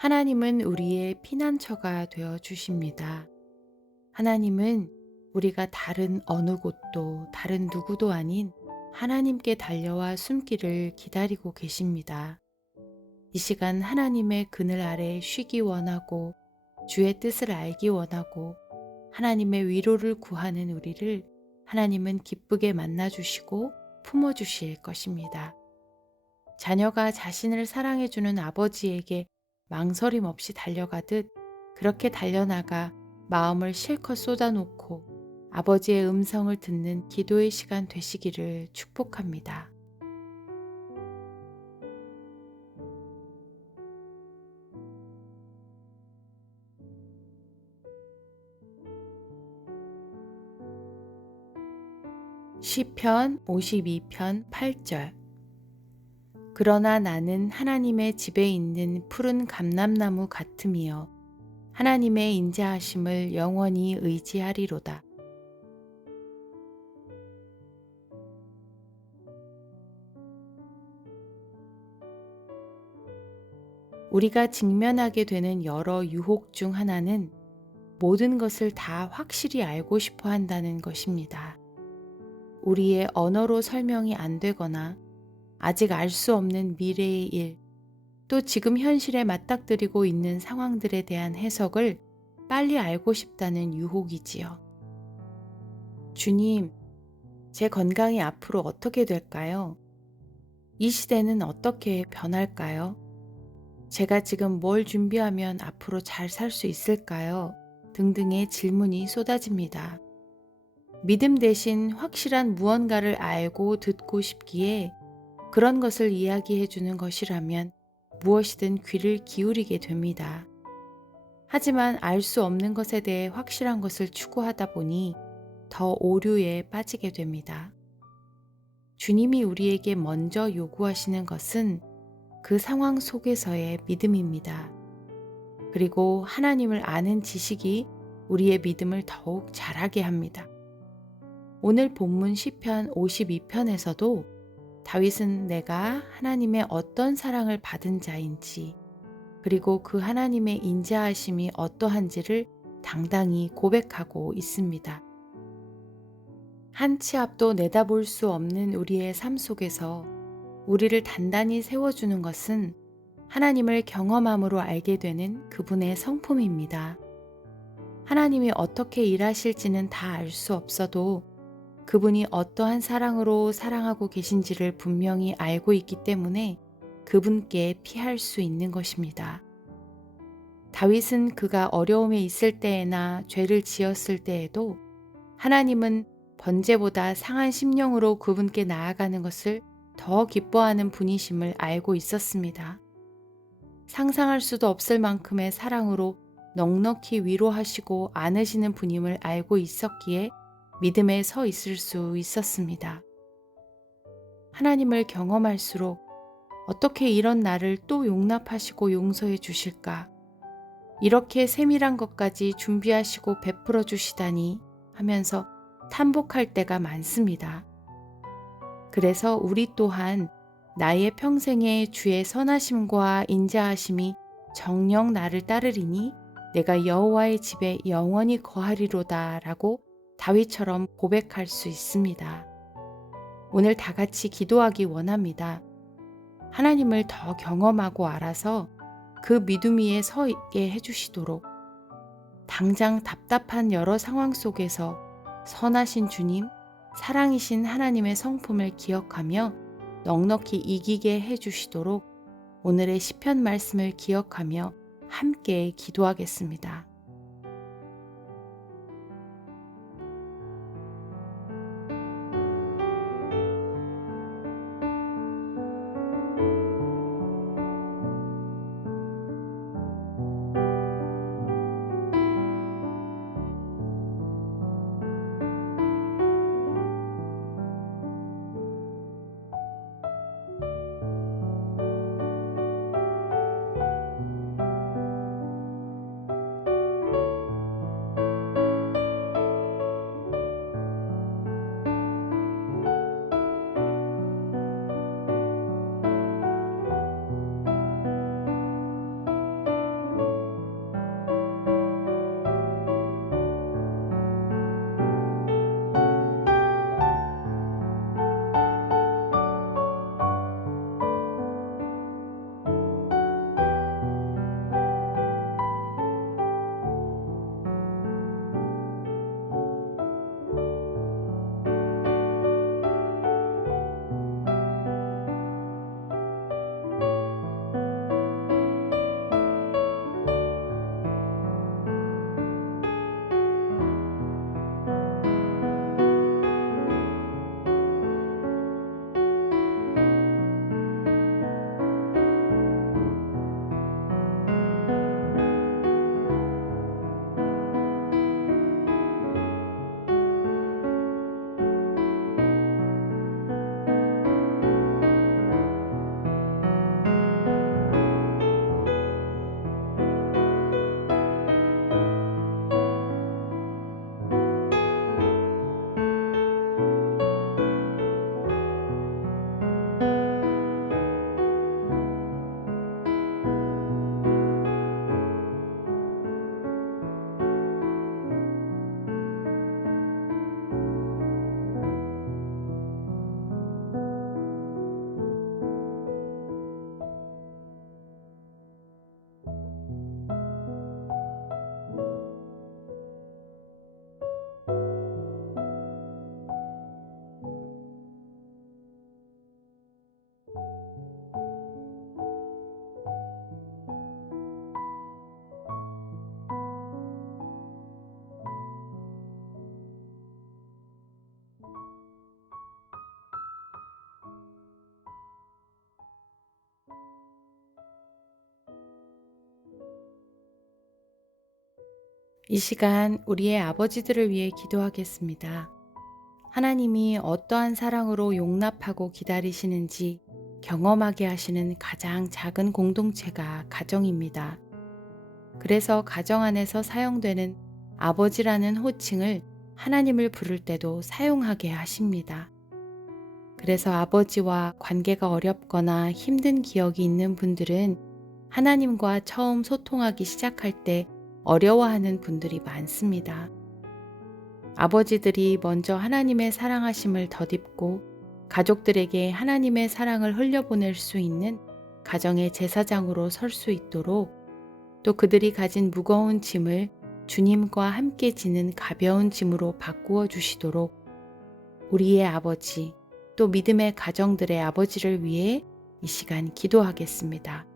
하나님은 우리의 피난처가 되어 주십니다. 하나님은 우리가 다른 어느 곳도 다른 누구도 아닌 하나님께 달려와 숨기를 기다리고 계십니다. 이 시간 하나님의 그늘 아래 쉬기 원하고 주의 뜻을 알기 원하고 하나님의 위로를 구하는 우리를 하나님은 기쁘게 만나주시고 품어주실 것입니다. 자녀가 자신을 사랑해주는 아버지에게 망설임 없이 달려가듯 그렇게 달려나가 마음을 실컷 쏟아놓고 아버지의 음성을 듣는 기도의 시간 되시기를 축복합니다. 시편 52편 8절. 그러나 나는 하나님의 집에 있는 푸른 감람나무 같음이여 하나님의 인자하심을 영원히 의지하리로다. 우리가 직면하게 되는 여러 유혹 중 하나는 모든 것을 다 확실히 알고 싶어 한다는 것입니다. 우리의 언어로 설명이 안 되거나 아직 알 수 없는 미래의 일, 또 지금 현실에 맞닥뜨리고 있는 상황들에 대한 해석을 빨리 알고 싶다는 유혹이지요. 주님, 제 건강이 앞으로 어떻게 될까요? 이 시대는 어떻게 변할까요? 제가 지금 뭘 준비하면 앞으로 잘 살 수 있을까요? 등등의 질문이 쏟아집니다. 믿음 대신 확실한 무언가를 알고 듣고 싶기에 그런 것을 이야기해 주는 것이라면 무엇이든 귀를 기울이게 됩니다. 하지만 알 수 없는 것에 대해 확실한 것을 추구하다 보니 더 오류에 빠지게 됩니다. 주님이 우리에게 먼저 요구하시는 것은 그 상황 속에서의 믿음입니다. 그리고 하나님을 아는 지식이 우리의 믿음을 더욱 자라게 합니다. 오늘 본문 시편 52편에서도 다윗은 내가 하나님의 어떤 사랑을 받은 자인지 그리고 그 하나님의 인자하심이 어떠한지를 당당히 고백하고 있습니다. 한 치 앞도 내다볼 수 없는 우리의 삶 속에서 우리를 단단히 세워주는 것은 하나님을 경험함으로 알게 되는 그분의 성품입니다. 하나님이 어떻게 일하실지는 다 알 수 없어도 그분이 어떠한 사랑으로 사랑하고 계신지를 분명히 알고 있기 때문에 그분께 피할 수 있는 것입니다. 다윗은 그가 어려움에 있을 때에나 죄를 지었을 때에도 하나님은 번제보다 상한 심령으로 그분께 나아가는 것을 더 기뻐하는 분이심을 알고 있었습니다. 상상할 수도 없을 만큼의 사랑으로 넉넉히 위로하시고 안으시는 분임을 알고 있었기에 믿음에 서 있을 수 있었습니다. 하나님을 경험할수록 어떻게 이런 나를 또 용납하시고 용서해 주실까? 이렇게 세밀한 것까지 준비하시고 베풀어 주시다니 하면서 탄복할 때가 많습니다. 그래서 우리 또한 나의 평생에 주의 선하심과 인자하심이 정녕 나를 따르리니 내가 여호와의 집에 영원히 거하리로다 라고 다윗처럼 고백할 수 있습니다. 오늘 다 같이 기도하기 원합니다. 하나님을 더 경험하고 알아서 그 믿음 위에 서 있게 해주시도록 당장 답답한 여러 상황 속에서 선하신 주님, 사랑이신 하나님의 성품을 기억하며 넉넉히 이기게 해주시도록 오늘의 시편 말씀을 기억하며 함께 기도하겠습니다. 이 시간 우리의 아버지들을 위해 기도하겠습니다. 하나님이 어떠한 사랑으로 용납하고 기다리시는지 경험하게 하시는 가장 작은 공동체가 가정입니다. 그래서 가정 안에서 사용되는 아버지라는 호칭을 하나님을 부를 때도 사용하게 하십니다. 그래서 아버지와 관계가 어렵거나 힘든 기억이 있는 분들은 하나님과 처음 소통하기 시작할 때 어려워하는 분들이 많습니다. 아버지들이 먼저 하나님의 사랑하심을 덧입고 가족들에게 하나님의 사랑을 흘려보낼 수 있는 가정의 제사장으로 설 수 있도록, 또 그들이 가진 무거운 짐을 주님과 함께 지는 가벼운 짐으로 바꾸어 주시도록 우리의 아버지, 또 믿음의 가정들의 아버지를 위해 이 시간 기도하겠습니다.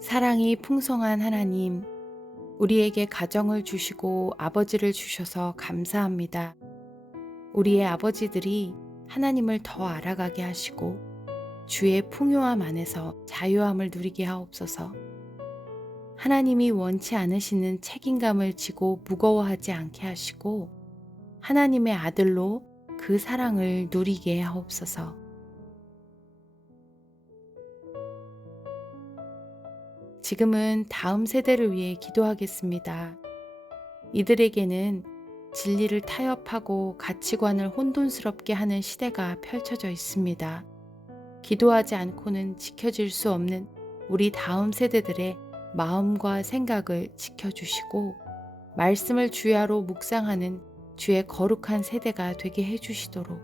사랑이 풍성한 하나님, 우리에게 가정을 주시고 아버지를 주셔서 감사합니다. 우리의 아버지들이 하나님을 더 알아가게 하시고 주의 풍요함 안에서 자유함을 누리게 하옵소서. 하나님이 원치 않으시는 책임감을 지고 무거워하지 않게 하시고 하나님의 아들로 그 사랑을 누리게 하옵소서. 지금은 다음 세대를 위해 기도하겠습니다. 이들에게는 진리를 타협하고 가치관을 혼돈스럽게 하는 시대가 펼쳐져 있습니다. 기도하지 않고는 지켜질 수 없는 우리 다음 세대들의 마음과 생각을 지켜주시고 말씀을 주야로 묵상하는 주의 거룩한 세대가 되게 해주시도록,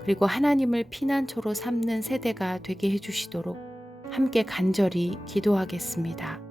그리고 하나님을 피난처로 삼는 세대가 되게 해주시도록 함께 간절히 기도하겠습니다.